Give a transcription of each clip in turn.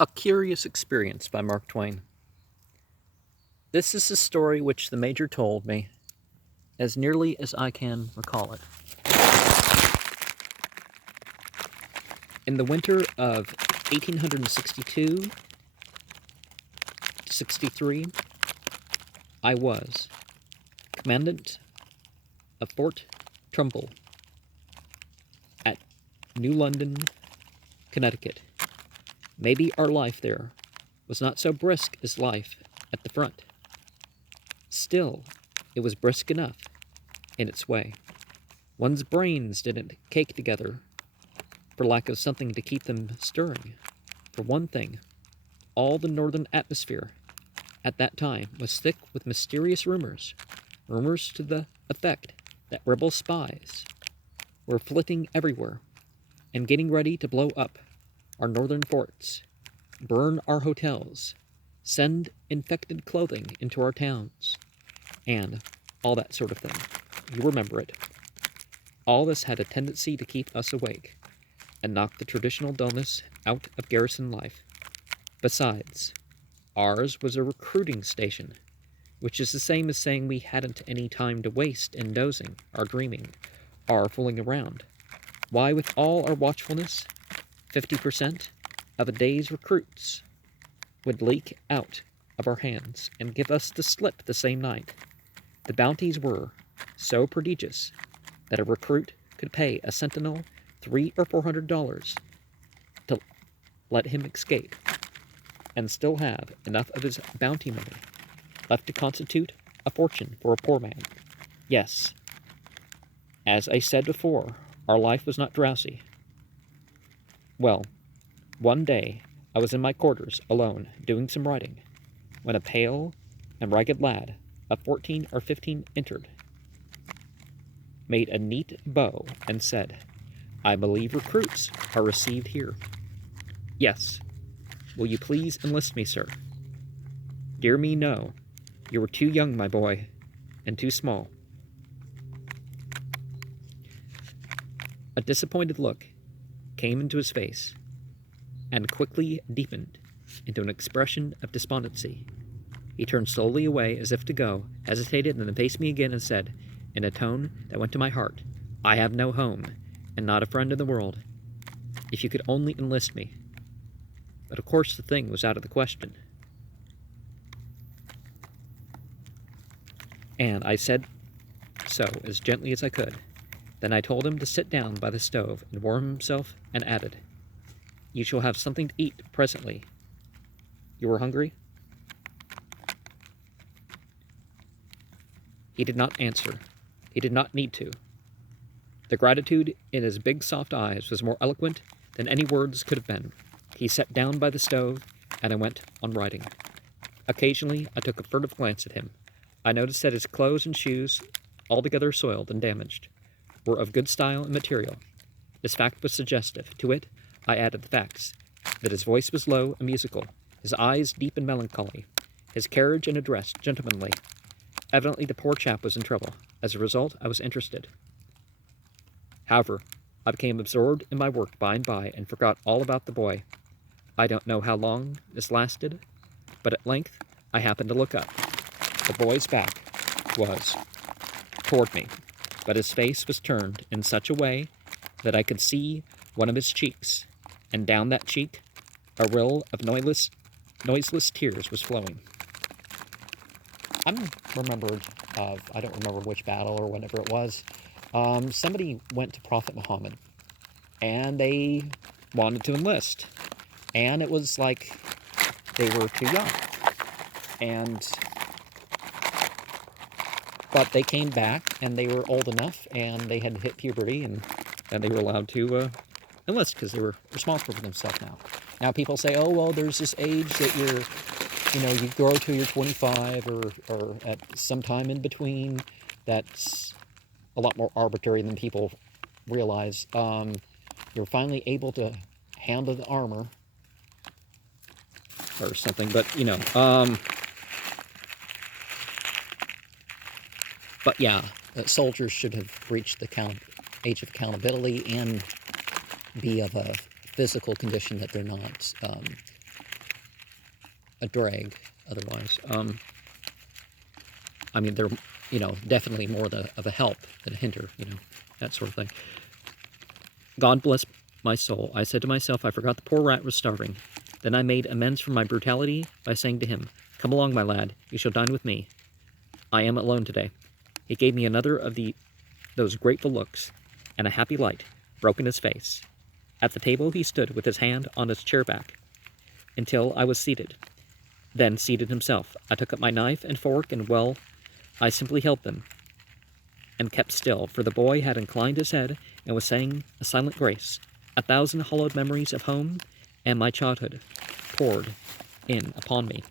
A Curious Experience by Mark Twain. This is a story which the Major told me, as nearly as I can recall it. In the winter of 1862 63, I was commandant of Fort Trumbull at New London, Connecticut. Maybe our life there was not so brisk as life at the front. Still, it was brisk enough in its way. One's brains didn't cake together for lack of something to keep them stirring. For one thing, all the northern atmosphere at that time was thick with mysterious rumors to the effect that rebel spies were flitting everywhere and getting ready to blow up our northern forts, burn our hotels, send infected clothing into our towns, and all that sort of thing. You remember it. All this had a tendency to keep us awake and knock the traditional dullness out of garrison life. Besides, ours was a recruiting station, which is the same as saying we hadn't any time to waste in dozing, or dreaming, or fooling around. Why, with all our watchfulness, 50% of a day's recruits would leak out of our hands and give us the slip the same night. The bounties were so prodigious that a recruit could pay a sentinel $300 or $400 to let him escape, and still have enough of his bounty money left to constitute a fortune for a poor man. Yes, as I said before, our life was not drowsy. Well, one day I was in my quarters alone doing some writing, when a pale and ragged lad of 14 or 15 entered, made a neat bow, and said, "I believe recruits are received here." "Yes. Will you please enlist me, sir?" "Dear me, no. You are too young, my boy, and too small." A disappointed look came into his face, and quickly deepened into an expression of despondency. He turned slowly away as if to go, hesitated, and then faced me again and said, in a tone that went to my heart, "I have no home, and not a friend in the world. If you could only enlist me." But of course the thing was out of the question. And I said so as gently as I could. Then I told him to sit down by the stove and warm himself, and added, "You shall have something to eat presently. You are hungry?" He did not answer. He did not need to. The gratitude in his big soft eyes was more eloquent than any words could have been. He sat down by the stove, and I went on writing. Occasionally I took a furtive glance at him. I noticed that his clothes and shoes, altogether soiled and damaged, were of good style and material. This fact was suggestive. To it I added the facts that his voice was low and musical, his eyes deep and melancholy, his carriage and address gentlemanly. Evidently the poor chap was in trouble. As a result, I was interested. However, I became absorbed in my work by and by, and forgot all about the boy. I don't know how long this lasted, but at length I happened to look up. The boy's back was toward me, but his face was turned in such a way that I could see one of his cheeks, and down that cheek a rill of noiseless tears was flowing. I'm remembered of, I don't remember which battle or whenever it was, somebody went to Prophet Muhammad, and they wanted to enlist, and it was like they were too young, but they came back, and they were old enough, and they had hit puberty, and they were allowed to enlist, because they were responsible for themselves now. Now people say, oh, well, there's this age that you grow to you're 25, or at some time in between. That's a lot more arbitrary than people realize. You're finally able to handle the armor or something, but but yeah, soldiers should have reached the age of accountability and be of a physical condition that they're not a drag otherwise. I mean, they're, definitely more of a help than a hinder, that sort of thing. God bless my soul. I said to myself, I forgot the poor rat was starving. Then I made amends for my brutality by saying to him, "Come along, my lad. You shall dine with me. I am alone today." He gave me another of those grateful looks, and a happy light broke in his face. At the table he stood with his hand on his chair back until I was seated. Then seated himself. I took up my knife and fork, and I simply held them and kept still, for the boy had inclined his head and was saying a silent grace. 1,000 hollowed memories of home and my childhood poured in upon me,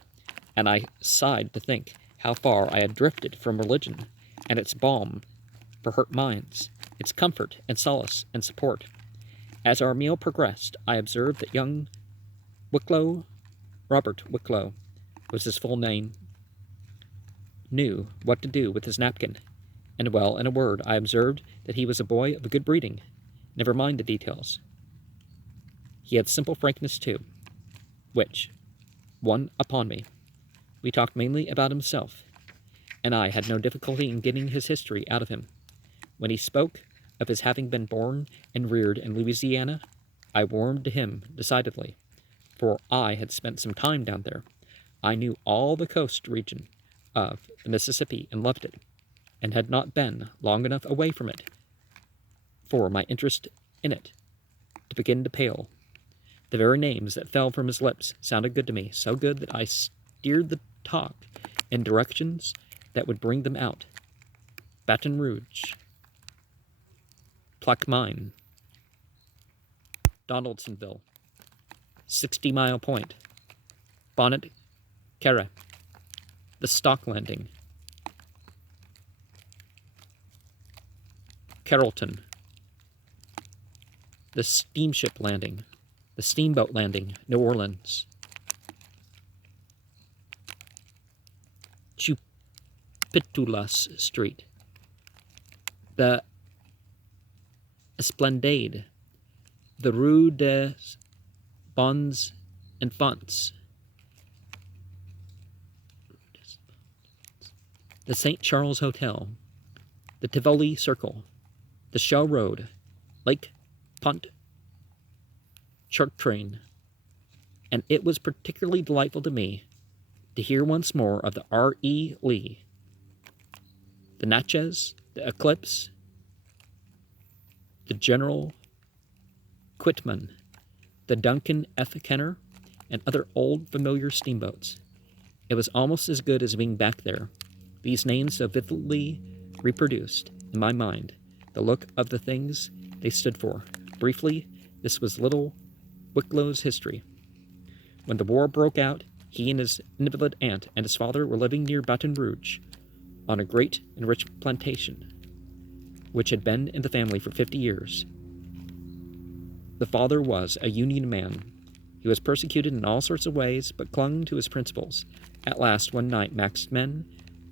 and I sighed to think how far I had drifted from religion and its balm for hurt minds, its comfort and solace and support. As our meal progressed, I observed that young Wicklow, Robert Wicklow was his full name, knew what to do with his napkin, and in a word, I observed that he was a boy of good breeding. Never mind the details. He had simple frankness, too, which won upon me. We talked mainly about himself, and I had no difficulty in getting his history out of him. When he spoke of his having been born and reared in Louisiana, I warmed to him decidedly, for I had spent some time down there. I knew all the coast region of the Mississippi and loved it, and had not been long enough away from it for my interest in it to begin to pale. The very names that fell from his lips sounded good to me, so good that I steered the talk in directions that would bring them out. Baton Rouge, Plaquemine, Donaldsonville, 60-Mile Point, Bonnet Carré, the Stock Landing, Carrollton, the Steamship Landing, the Steamboat Landing, New Orleans, Chupitulas Street, the Esplanade, the Rue des Bons Enfants, the St. Charles Hotel, the Tivoli Circle, the Shell Road, Lake Pontchartrain, and it was particularly delightful to me to hear once more of the R.E. Lee, the Natchez, the Eclipse, the General Quitman, the Duncan F. Kenner, and other old familiar steamboats. It was almost as good as being back there. These names so vividly reproduced in my mind the look of the things they stood for. Briefly, this was little Wicklow's history. When the war broke out, he and his invalid aunt and his father were living near Baton Rouge on a great and rich plantation, which had been in the family for 50 years. The father was a Union man. He was persecuted in all sorts of ways, but clung to his principles. At last, one night, masked men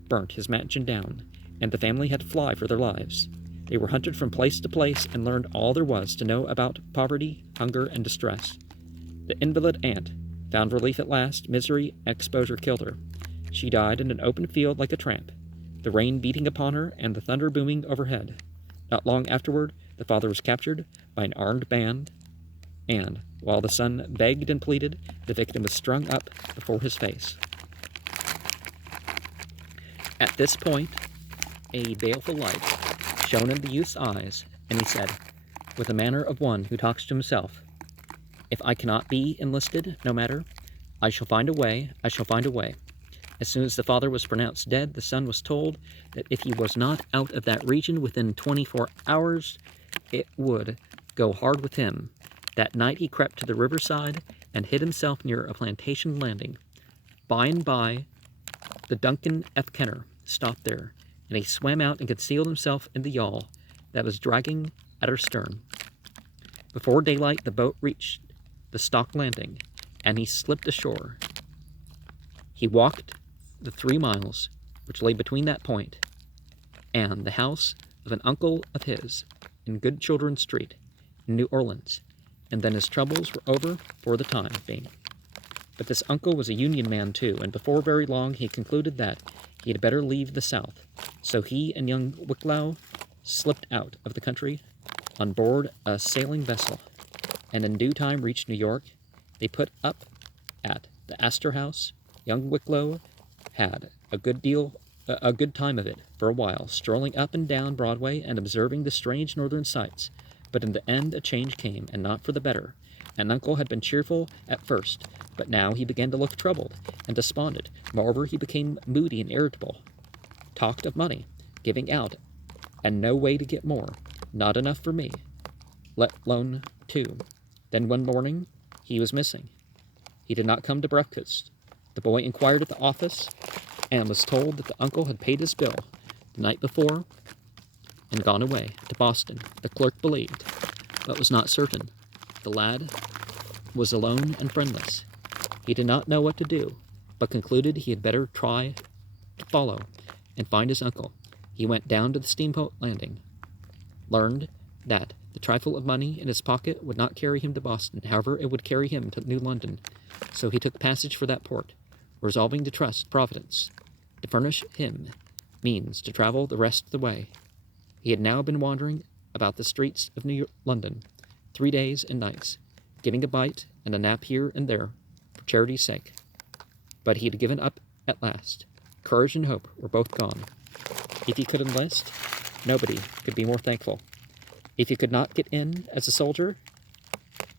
burnt his mansion down, and the family had to fly for their lives. They were hunted from place to place and learned all there was to know about poverty, hunger, and distress. The invalid aunt found relief at last. Misery and exposure killed her. She died in an open field like a tramp, the rain beating upon her and the thunder booming overhead. Not long afterward, the father was captured by an armed band, and, while the son begged and pleaded, the victim was strung up before his face. At this point, a baleful light shone in the youth's eyes, and he said, with the manner of one who talks to himself, "If I cannot be enlisted, no matter. I shall find a way, I shall find a way." As soon as the father was pronounced dead, the son was told that if he was not out of that region within 24 hours, it would go hard with him. That night he crept to the riverside and hid himself near a plantation landing. By and by, the Duncan F. Kenner stopped there, and he swam out and concealed himself in the yawl that was dragging at her stern. Before daylight, the boat reached the Stock Landing, and he slipped ashore. He walked the 3 miles which lay between that point and the house of an uncle of his in Good Children's Street in New Orleans, and then his troubles were over for the time being. But this uncle was a Union man too, and before very long he concluded that he had better leave the South. So he and young Wicklow slipped out of the country on board a sailing vessel, and in due time reached New York. They put up at the Astor House. Young Wicklow had a good time of it for a while, strolling up and down Broadway and observing the strange northern sights. But in the end a change came, and not for the better. And Uncle had been cheerful at first, but now he began to look troubled and despondent. Moreover, he became moody and irritable. Talked of money, giving out, and no way to get more. Not enough for me, let alone two. Then one morning he was missing. He did not come to breakfast. The boy inquired at the office and was told that the uncle had paid his bill the night before and gone away to Boston. The clerk believed, but was not certain. The lad was alone and friendless. He did not know what to do, but concluded he had better try to follow and find his uncle. He went down to the steamboat landing, learned that the trifle of money in his pocket would not carry him to Boston. However, it would carry him to New London. So he took passage for that port, resolving to trust Providence to furnish him means to travel the rest of the way. He had now been wandering about the streets of London 3 days and nights, getting a bite and a nap here and there for charity's sake. But he had given up at last. Courage and hope were both gone. If he could enlist, nobody could be more thankful. If he could not get in as a soldier,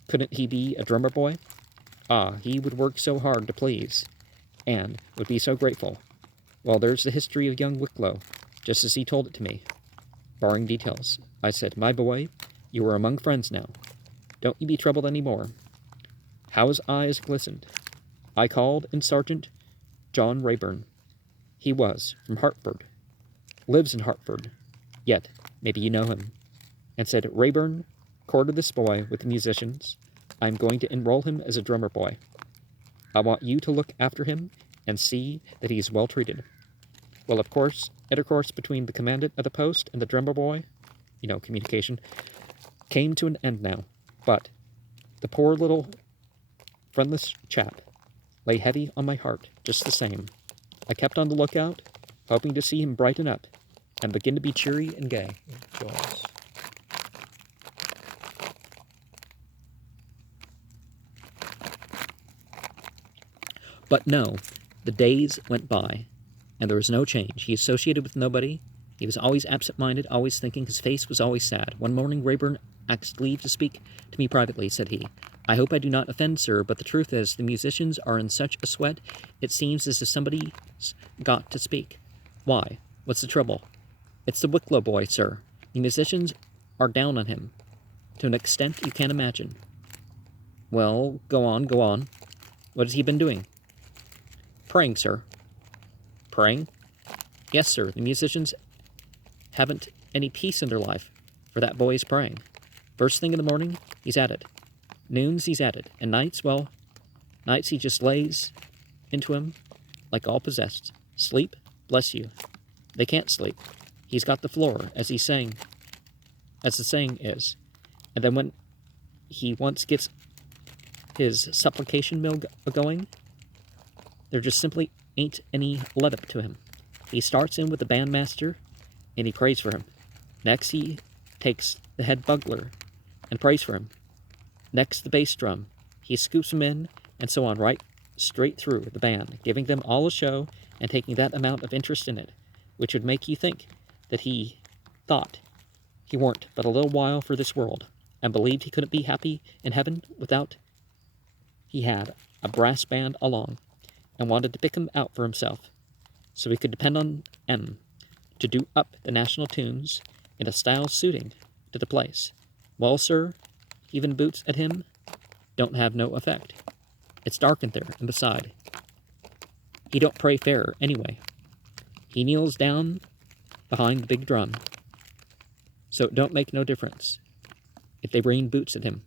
couldn't he be a drummer boy? Ah, he would work so hard to please, and would be so grateful. Well, there's the history of young Wicklow, just as he told it to me, barring details. I said, "My boy, you are among friends now. Don't you be troubled any more." How his eyes glistened. I called in Sergeant John Rayburn. He was from Hartford, lives in Hartford, yet maybe you know him, and said, "Rayburn, quarter this boy with the musicians. I am going to enroll him as a drummer boy. I want you to look after him and see that he is well treated." Well, of course, intercourse between the commandant of the post and the drummer boy, communication, came to an end now. But the poor little friendless chap lay heavy on my heart just the same. I kept on the lookout, hoping to see him brighten up and begin to be cheery and gay. Joyous. But no, the days went by, and there was no change. He associated with nobody. He was always absent-minded, always thinking. His face was always sad. One morning Rayburn asked leave to speak to me privately. Said he, "I hope I do not offend, sir, but the truth is, the musicians are in such a sweat, it seems as if somebody's got to speak." "Why? What's the trouble?" "It's the Wicklow boy, sir. The musicians are down on him, to an extent you can't imagine." "Well, go on, go on. What has he been doing?" "Praying, sir." "Praying?" "Yes, sir. The musicians haven't any peace in their life, for that boy is praying. First thing in the morning, he's at it. Noons, he's at it. And nights, well, nights he just lays into him like all possessed. Sleep? Bless you. They can't sleep. He's got the floor, as the saying is. And then when he once gets his supplication mill going, there just simply ain't any let up to him. He starts in with the bandmaster, and he prays for him. Next he takes the head bugler and prays for him. Next the bass drum. He scoops him in, and so on, right straight through the band, giving them all a show and taking that amount of interest in it, which would make you think that he thought he weren't but a little while for this world, and believed he couldn't be happy in heaven without he had a brass band along, and wanted to pick 'em out for himself, so he could depend on 'em to do up the national tunes in a style suiting to the place. Well, sir, even boots at him don't have no effect. It's dark in there, and beside, he don't pray fair anyway. He kneels down behind the big drum, so it don't make no difference if they bring boots at him.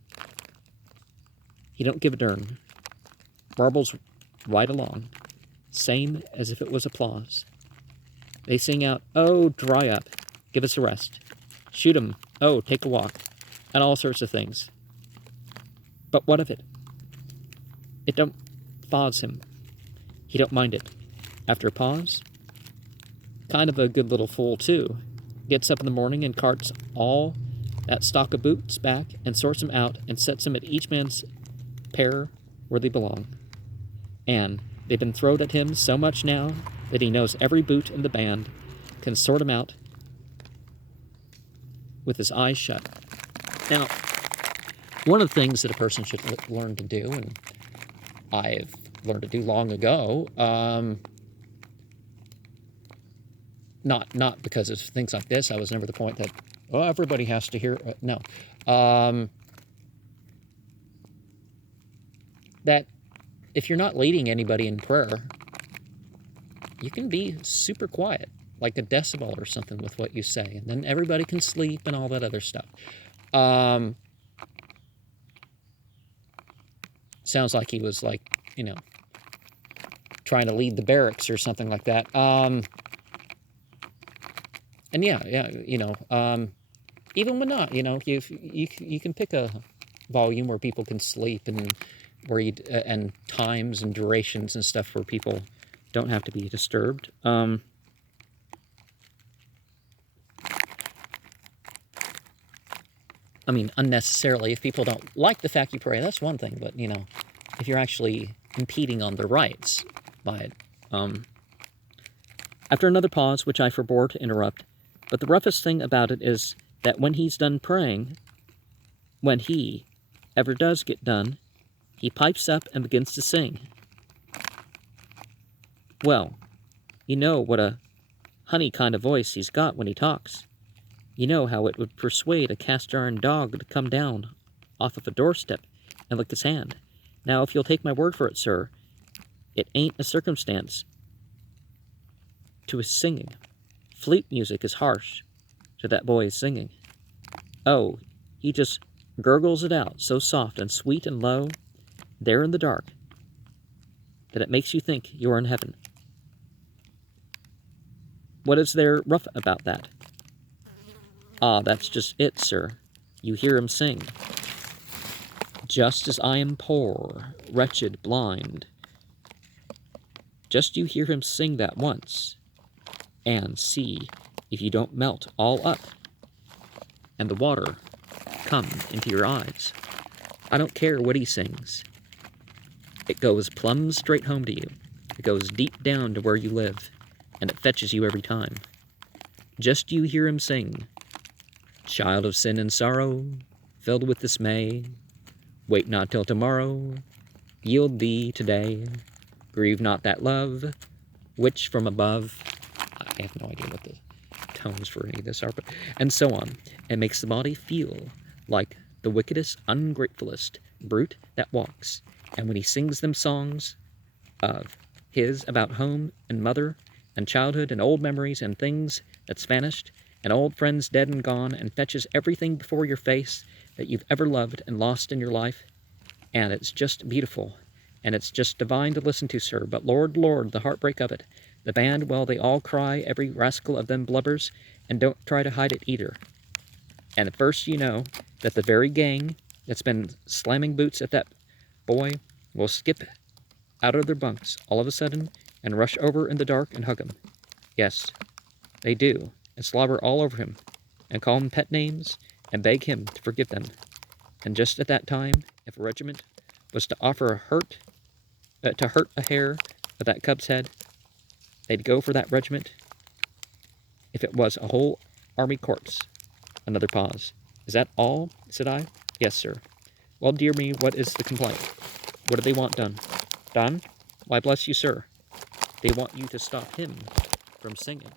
He don't give a dern. Warbles right along, same as if it was applause. They sing out, 'Oh, dry up, give us a rest. Shoot 'em, oh, take a walk,' and all sorts of things. But what of it? It don't thaws him. He don't mind it. After a pause, kind of a good little fool, too. Gets up in the morning and carts all that stock of boots back and sorts them out and sets them at each man's pair where they belong. And they've been throwed at him so much now that he knows every boot in the band, can sort 'em out with his eyes shut. Now, one of the things that a person should learn to do, and I've learned to do long ago, not because of things like this. I was never the point that, oh, everybody has to hear. No. That if you're not leading anybody in prayer, you can be super quiet, like a decibel or something with what you say, and then everybody can sleep and all that other stuff. Sounds like he was like, trying to lead the barracks or something like that. And even when not, you can pick a volume where people can sleep and where and times and durations and stuff where people don't have to be disturbed. Unnecessarily, if people don't like the fact you pray, that's one thing, but, if you're actually impeding on their rights by it. After another pause, which I forbore to interrupt, but the roughest thing about it is that when he's done praying, when he ever does get done, he pipes up and begins to sing. Well, you know what a honey kind of voice he's got when he talks. You know how it would persuade a cast-iron dog to come down off of a doorstep and lick his hand. Now, if you'll take my word for it, sir, it ain't a circumstance to his singing. Flute music is harsh to that boy's singing. Oh, he just gurgles it out so soft and sweet and low, there in the dark, that it makes you think you're in heaven. What is there rough about that? Ah, that's just it, sir. You hear him sing. Just as I am poor, wretched, blind. Just you hear him sing that once, and see if you don't melt all up, and the water come into your eyes. I don't care what he sings. It goes plumb straight home to you. It goes deep down to where you live, and it fetches you every time. Just you hear him sing. Child of sin and sorrow, filled with dismay, wait not till tomorrow, yield thee today. Grieve not that love, which from above, I have no idea what the tones for any of this are, but, and so on. It makes the body feel like the wickedest, ungratefullest brute that walks. And when he sings them songs of his about home and mother and childhood and old memories and things that's vanished and old friends dead and gone, and fetches everything before your face that you've ever loved and lost in your life, and it's just beautiful, and it's just divine to listen to, sir. But Lord, Lord, the heartbreak of it. The band, well, they all cry, every rascal of them blubbers, and don't try to hide it either. And at first you know that the very gang that's been slamming boots at that boy will skip out of their bunks all of a sudden and rush over in the dark and hug him. Yes, they do, and slobber all over him, and call him pet names, and beg him to forgive them. And just at that time, if a regiment was to offer to hurt a hair of that cub's head, they'd go for that regiment. If it was a whole army corps. Another pause. Is that all? Said I. Yes, sir. Well, dear me, what is the complaint? What do they want done? Done? Why, bless you, sir. They want you to stop him from singing.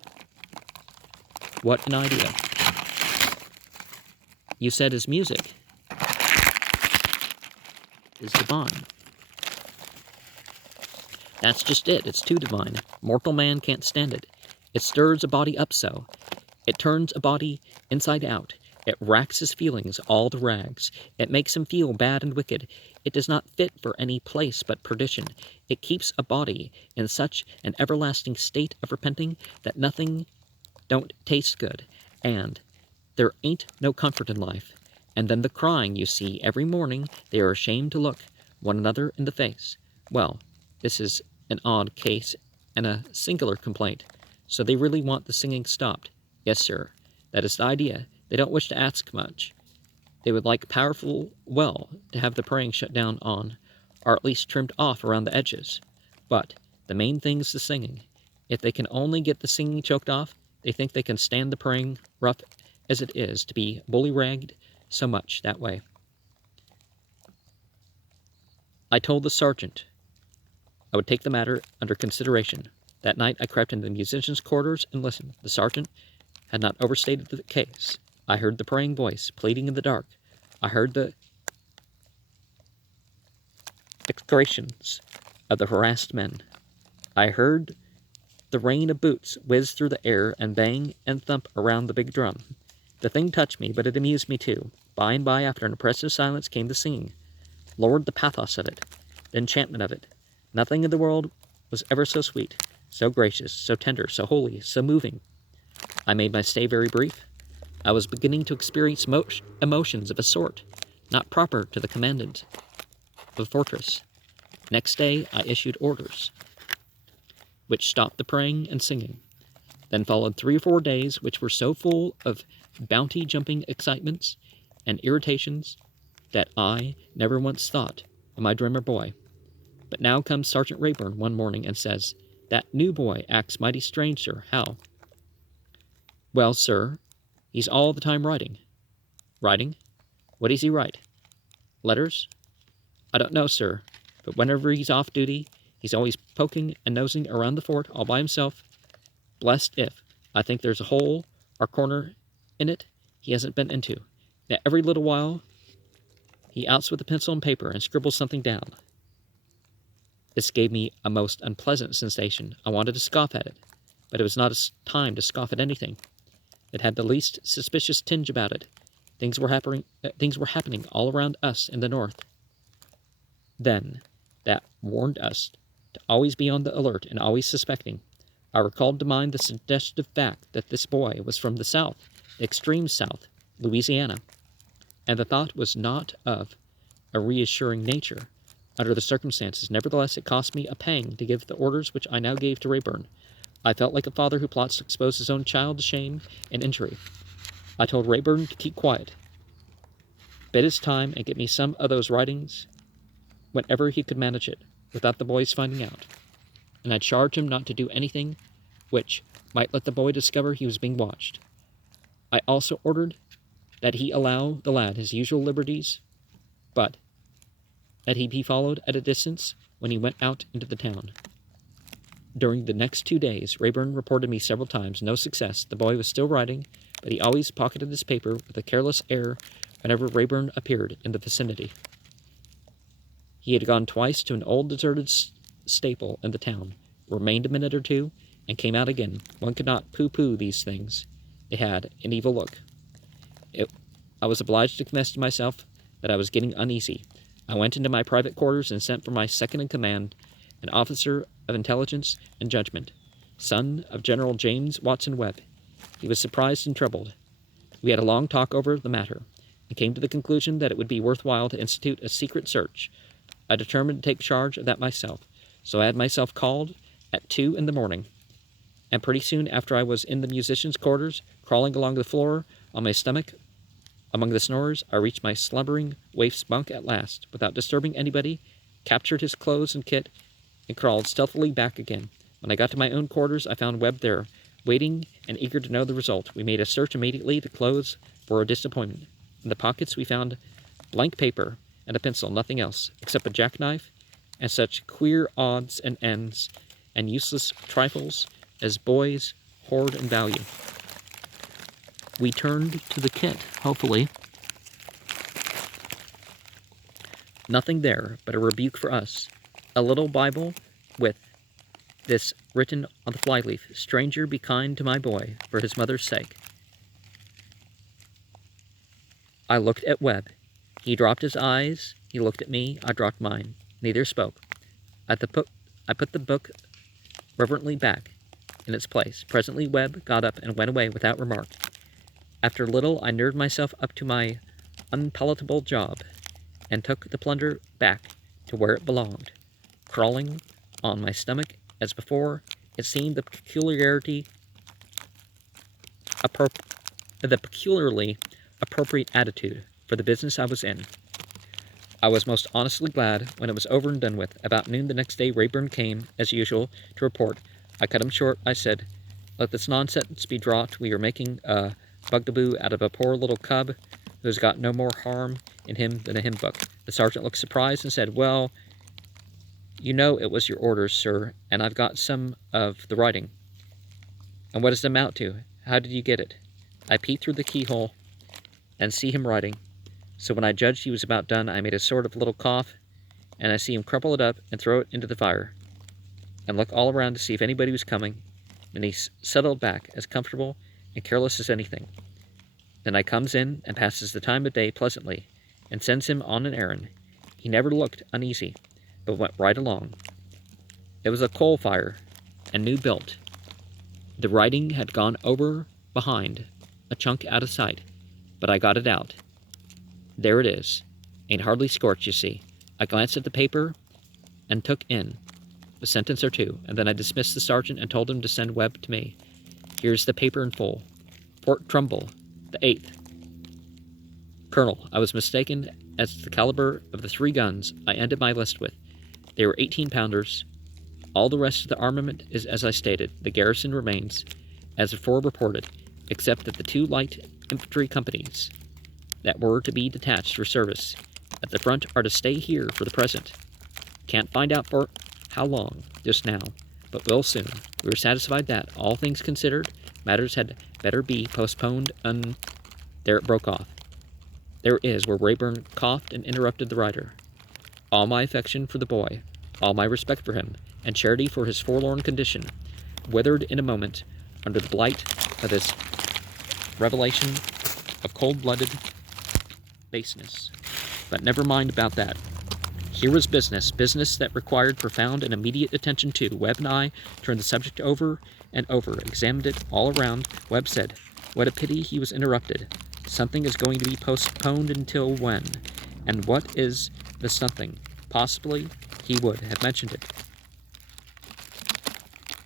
What an idea. You said his music is divine. That's just it. It's too divine. Mortal man can't stand it. It stirs a body up so. It turns a body inside out. It racks his feelings all to rags. It makes him feel bad and wicked. It does not fit for any place but perdition. It keeps a body in such an everlasting state of repenting that nothing don't taste good, and there ain't no comfort in life. And then the crying you see every morning, they are ashamed to look one another in the face. Well, This is an odd case and a singular complaint. So they really want the singing stopped? Yes, sir. That is the idea. They don't wish to ask much. They would like powerful well to have the praying shut down on, or at least trimmed off around the edges. But the main thing is the singing. If they can only get the singing choked off, they think they can stand the praying, rough as it is to be bully-ragged so much that way. I told the sergeant I would take the matter under consideration. That night I crept into the musicians' quarters and listened. The sergeant had not overstated the case. I heard the praying voice pleading in the dark. I heard the execrations of the harassed men. I heard the rain of boots whiz through the air and bang and thump around the big drum. The thing touched me, but it amused me too. By and by, after an oppressive silence, came the singing. Lord, the pathos of it, the enchantment of it. Nothing in the world was ever so sweet, so gracious, so tender, so holy, so moving. I made my stay very brief. I was beginning to experience emotions of a sort not proper to the commandant of the fortress. Next day I issued orders, which stopped the praying and singing. Then followed 3 or 4 days which were so full of bounty-jumping excitements and irritations that I never once thought of my drummer boy. But now comes Sergeant Rayburn one morning and says, "That new boy acts mighty strange, sir." "How?" "Well, sir, he's all the time writing." "Writing? What does he write? Letters?" "I don't know, sir, but whenever he's off duty, he's always poking and nosing around the fort all by himself. Blessed if I think there's a hole or corner in it he hasn't been into. Now every little while he outs with a pencil and paper and scribbles something down." This gave me a most unpleasant sensation. I wanted to scoff at it, but it was not a time to scoff at anything that had the least suspicious tinge about it. Things were happening all around us in the north. Then, that warned us to always be on the alert and always suspecting. I recalled to mind the suggestive fact that this boy was from the South, the extreme South, Louisiana, and the thought was not of a reassuring nature. Under the circumstances, nevertheless, it cost me a pang to give the orders which I now gave to Rayburn. I felt like a father who plots to expose his own child to shame and injury. I told Rayburn to keep quiet, bid his time, and get me some of those writings whenever he could manage it, without the boy's finding out. And I charged him not to do anything which might let the boy discover he was being watched. I also ordered that he allow the lad his usual liberties, but that he be followed at a distance when he went out into the town. During the next 2 days, Rayburn reported me several times. No success. The boy was still writing, but he always pocketed his paper with a careless air whenever Rayburn appeared in the vicinity. He had gone twice to an old deserted stable in the town, remained a minute or two, and came out again. One could not pooh-pooh these things. They had an evil look. I was obliged to confess to myself that I was getting uneasy. I went into my private quarters and sent for my second-in-command, an officer of intelligence and judgment, son of General James Watson Webb. He was surprised and troubled. We had a long talk over the matter, and came to the conclusion that it would be worthwhile to institute a secret search. I determined to take charge of that myself, so I had myself called at 2 in the morning, and pretty soon after I was in the musicians' quarters, crawling along the floor on my stomach among the snorers. I reached my slumbering waif's bunk at last, without disturbing anybody, captured his clothes and kit, and crawled stealthily back again. When I got to my own quarters, I found Webb there, waiting and eager to know the result. We made a search immediately. The clothes were a disappointment. In the pockets we found blank paper and a pencil, nothing else, except a jackknife and such queer odds and ends and useless trifles as boys hoard and value. We turned to the kit, hopefully. Nothing there but a rebuke for us. A little Bible with this written on the flyleaf: "Stranger, be kind to my boy, for his mother's sake." I looked at Webb. He dropped his eyes. He looked at me. I dropped mine. Neither spoke. I put the book reverently back in its place. Presently Webb got up and went away without remark. After a little, I nerved myself up to my unpalatable job, and took the plunder back to where it belonged, crawling on my stomach as before. It seemed the peculiarly appropriate attitude for the business I was in. I was most honestly glad when it was over and done with. About noon the next day, Rayburn came, as usual, to report. I cut him short. I said, "Let this nonsense be dropped. We are making a bugaboo out of a poor little cub who has got no more harm in him than a hymn book." The sergeant looked surprised and said, "Well, you know it was your orders, sir, and I've got some of the writing." "And what does it amount to? How did you get it?" I peeped through the keyhole and see him writing. So when I judged he was about done, I made a sort of little cough, and I see him crumple it up and throw it into the fire, and look all around to see if anybody was coming. Then he settled back, as comfortable and careless as anything. Then I comes in and passes the time of day pleasantly, and sends him on an errand. He never looked uneasy, but went right along. It was a coal fire, and new built. The writing had gone over behind, a chunk out of sight, but I got it out. There it is. Ain't hardly scorched, you see. I glanced at the paper and took in a sentence or two, and then I dismissed the sergeant and told him to send Webb to me. Here's the paper in full. Port Trumbull, the 8th. Colonel, I was mistaken as to the caliber of the 3 guns I ended my list with. They were 18-pounders. All the rest of the armament is as I stated. The garrison remains, as before reported, except that the 2 light infantry companies that were to be detached for service at the front are to stay here for the present. Can't find out for how long just now, but will soon. We were satisfied that, all things considered, matters had better be postponed There it broke off. There it is, where Rayburn coughed and interrupted the writer. All my affection for the boy, all my respect for him, and charity for his forlorn condition, withered in a moment under the blight of this revelation of cold-blooded baseness. But never mind about that. Here was business that required profound and immediate attention too. Webb and I turned the subject over and over, examined it all around. Webb said, "What a pity he was interrupted. Something is going to be postponed until when? And what is the something? Possibly he would have mentioned it."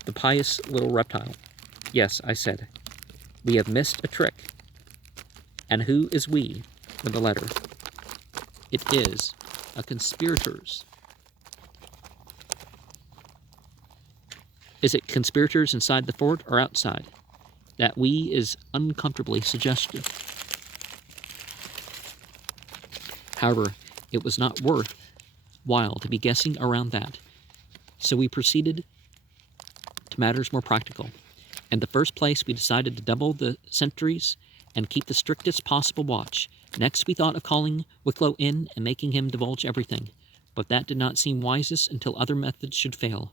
The pious little reptile. "Yes," I said, "we have missed a trick." And who is we in the letter? It is a conspirators. Is it conspirators inside the fort or outside? That we is uncomfortably suggestive. However, it was not worth while to be guessing around that, so we proceeded to matters more practical. In the first place, we decided to double the sentries and keep the strictest possible watch. Next, we thought of calling Wicklow in and making him divulge everything, but that did not seem wisest until other methods should fail.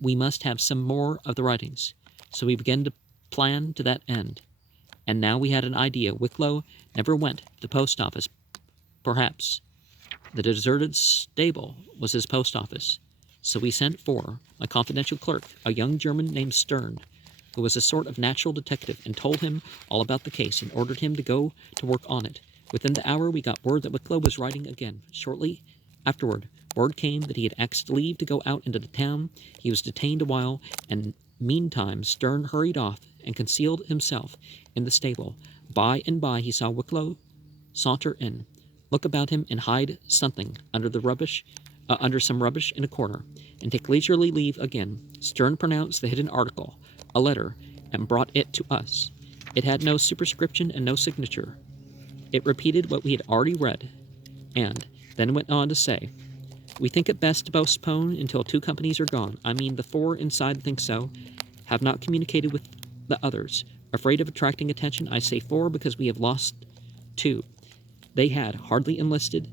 We must have some more of the writings, so we began to plan to that end. And now we had an idea. Wicklow never went to the post office. Perhaps the deserted stable was his post office. So we sent for my confidential clerk, a young German named Stern, who was a sort of natural detective, and told him all about the case and ordered him to go to work on it. Within the hour, we got word that Wicklow was writing again. Shortly afterward, word came that he had asked leave to go out into the town. He was detained a while, and meantime Stern hurried off and concealed himself in the stable. By and by he saw Wicklow saunter in, look about him, and hide something under some rubbish in a corner, and take leisurely leave again. Stern pronounced the hidden article a letter, and brought it to us. It had no superscription and no signature. It repeated what we had already read, and then went on to say, "We think it best to postpone until 2 companies are gone. I mean, the 4 inside think so. Have not communicated with the others. Afraid of attracting attention, I say 4 because we have lost 2. They had hardly enlisted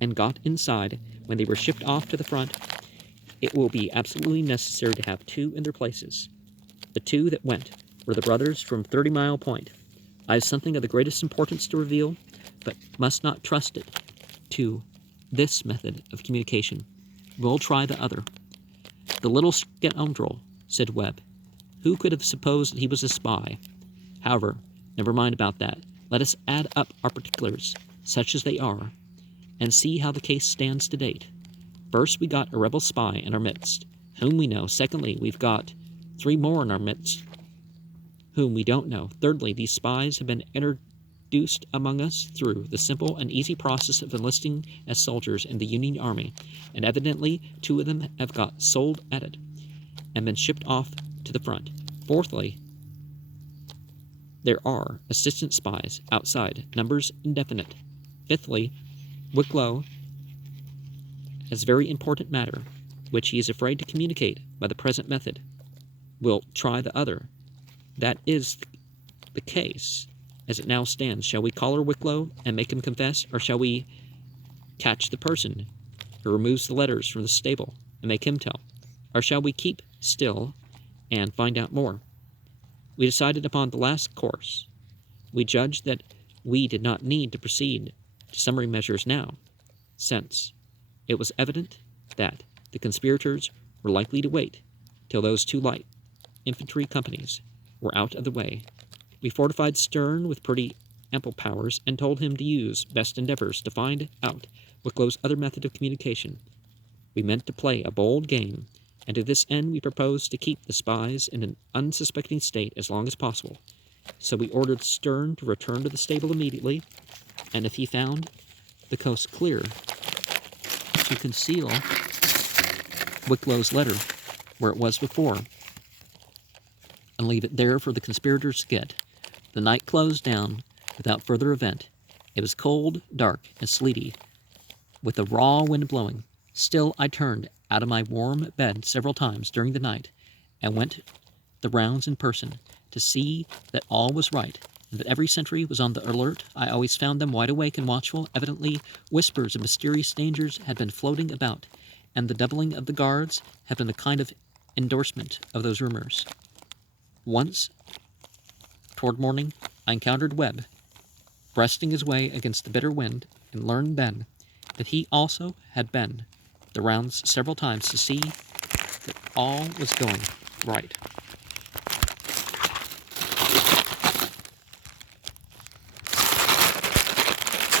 and got inside when they were shipped off to the front. It will be absolutely necessary to have 2 in their places. The 2 that went were the brothers from 30 Mile Point. I have something of the greatest importance to reveal, but must not trust it to this method of communication. We'll try the other." "The little scoundrel," said Webb. "Who could have supposed that he was a spy? However, never mind about that. Let us add up our particulars, such as they are, and see how the case stands to date. First, we got a rebel spy in our midst, whom we know. Secondly, we've got 3 more in our midst, whom we don't know. Thirdly, these spies have been introduced among us through the simple and easy process of enlisting as soldiers in the Union Army, and evidently 2 of them have got sold at it and been shipped off to the front. Fourthly, there are assistant spies outside, numbers indefinite. Fifthly, Wicklow has a very important matter, which he is afraid to communicate by the present method. We'll try the other. That is the case as it now stands. Shall we collar Wicklow and make him confess, or shall we catch the person who removes the letters from the stable and make him tell? Or shall we keep still and find out more? We decided upon the last course. We judged that we did not need to proceed to summary measures now, since it was evident that the conspirators were likely to wait till those 2 light infantry companies were out of the way. We fortified Stern with pretty ample powers and told him to use best endeavors to find out Wicklow's other method of communication. We meant to play a bold game, and to this end we proposed to keep the spies in an unsuspecting state as long as possible. So we ordered Stern to return to the stable immediately, and if he found the coast clear, to conceal Wicklow's letter where it was before, and leave it there for the conspirators to get. The night closed down without further event. It was cold, dark, and sleety, with a raw wind blowing. Still, I turned out of my warm bed several times during the night, and went the rounds in person to see that all was right, and that every sentry was on the alert. I always found them wide awake and watchful. Evidently, whispers of mysterious dangers had been floating about, and the doubling of the guards had been a kind of endorsement of those rumors. Once, toward morning, I encountered Webb, breasting his way against the bitter wind, and learned then that he also had been the rounds several times to see that all was going right.